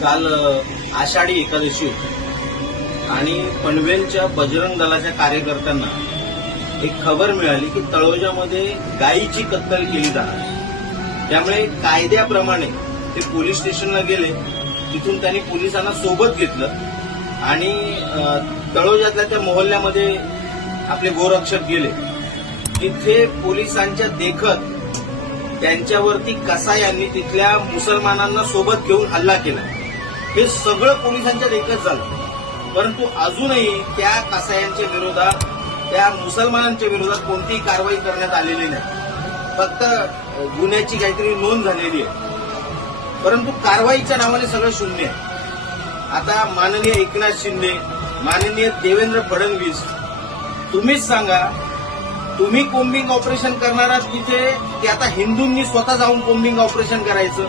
काल आषाढी एकादशी होती आणि पनवेलच्या बजरंग दलाच्या कार्यकर्त्यांना एक खबर मिळाली की तळोजामध्ये गायीची कत्तल केली जाणार आहे। त्यामुळे कायद्याप्रमाणे ते पोलीस स्टेशनला गेले, तिथून त्यांनी पोलिसांना सोबत घेतलं आणि तळोजातल्या त्या मोहल्ल्यामध्ये आपले गोरक्षक गेले। तिथे पोलिसांच्या देखत त्यांच्यावरती कसायांनी तिथल्या मुसलमानांना सोबत घेऊन हल्ला केला। हे सगळं पोलिसांच्या देखत झालं, परंतु अजूनही त्या कसायांच्या विरोधात, त्या मुसलमानांच्या विरोधात कोणतीही कारवाई करण्यात आलेली नाही। फक्त गुन्ह्याची काहीतरी नोंद झालेली आहे, परंतु कारवाईच्या नावाने सगळं शून्य आहे। आता माननीय एकनाथ शिंदे, माननीय देवेंद्र फडणवीस, तुम्हीच सांगा, तुम्ही कोम्बिंग ऑपरेशन करणार आहात तिथे की आता हिंदूंनी स्वतः जाऊन कोम्बिंग ऑपरेशन करायचं?